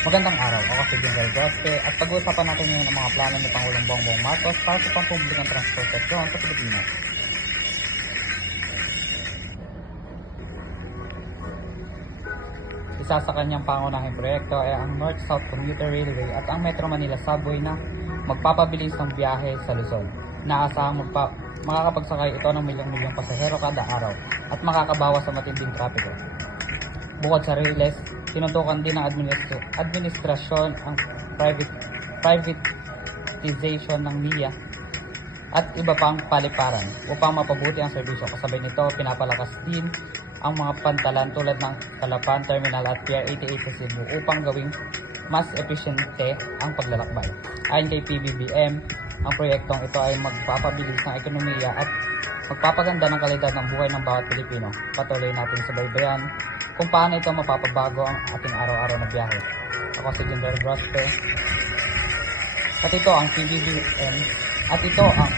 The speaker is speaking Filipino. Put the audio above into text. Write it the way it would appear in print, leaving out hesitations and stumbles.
Magandang araw, ako si General Grospe at pag-uusapan natin ngayon ang mga plano ni Pangulong Bongbong Marcos para sa pampublikang transportasyon sa Pilipinas. Isa sa kanyang pangunahing proyekto ay ang North-South Commuter Railway at ang Metro Manila Subway na magpapabilis ng biyahe sa Luzon. Inaasahang makakapagsakay ito ng milyong-milyong pasahero kada araw at makakabawas sa matinding trapiko. Bukod sa rails, tinutukan din ng administrasyon ang privatization ng NIA at iba pang paliparan upang mapabuti ang serbisyo. Kasabay nito, pinapalakas din ang mga pantalan tulad ng Calapan Terminal at Pier 88 sa Cebu upang gawing mas epesyente ang paglalakbay. Ayon kay PBBM, ang proyektong ito ay magpapabilis ng ekonomiya at magpapaganda ng kalidad ng buhay ng bawat Pilipino. Patuloy natin subaybayan kung paano ito mapapabago ang ating araw-araw na biyahe. Ako si General Grospe at ito ang PBBM at ito ang